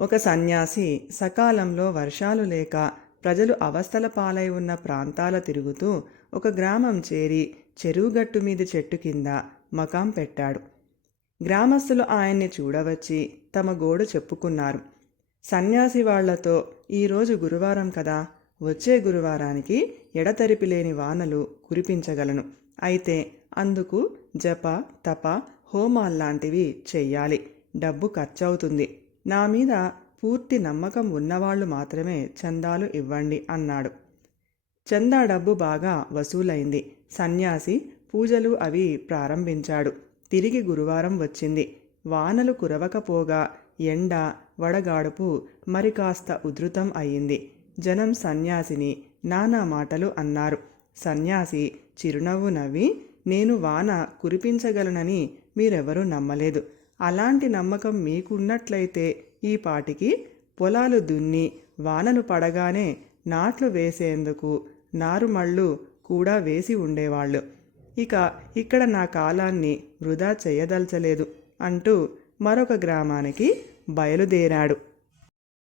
ఒక సన్యాసి సకాలంలో వర్షాలు లేక ప్రజలు అవస్థల పాలై ఉన్న ప్రాంతాల తిరుగుతూ ఒక గ్రామం చేరి చెరువుగట్టు మీది చెట్టు కింద మకాం పెట్టాడు. గ్రామస్తులు ఆయన్ని చూడవచ్చి తమ గోడు చెప్పుకున్నారు. సన్యాసి వాళ్లతో, ఈరోజు గురువారం కదా, వచ్చే గురువారానికి ఎడతెరిపి లేని వానలు కురిపించగలను. అయితే అందుకు జప, తప, హోమాల్లాంటివి చెయ్యాలి. డబ్బు ఖర్చవుతుంది. నా మీద పూర్తి నమ్మకం ఉన్నవాళ్లు మాత్రమే చందాలు ఇవ్వండి అన్నాడు. చందా డబ్బు బాగా వసూలైంది. సన్యాసి పూజలు అవి ప్రారంభించాడు. తిరిగి గురువారం వచ్చింది. వానలు కురవకపోగా ఎండ, వడగాడుపు మరి కాస్త ఉధృతం అయింది. జనం సన్యాసిని నానా మాటలు అన్నారు. సన్యాసి చిరునవ్వు నవ్వి, నేను వాన కురిపించగలనని మీరెవరూ నమ్మలేదు. అలాంటి నమ్మకం మీకున్నట్లయితే ఈ పాటికి పొలాలు దున్ని వానలు పడగానే నాట్లు వేసేందుకు నారుమళ్ళు కూడా వేసి ఉండేవాళ్ళు. ఇక్కడ నా కాలాన్ని వృధా చేయదలచలేదు అంటూ మరొక గ్రామానికి బయలుదేరాడు.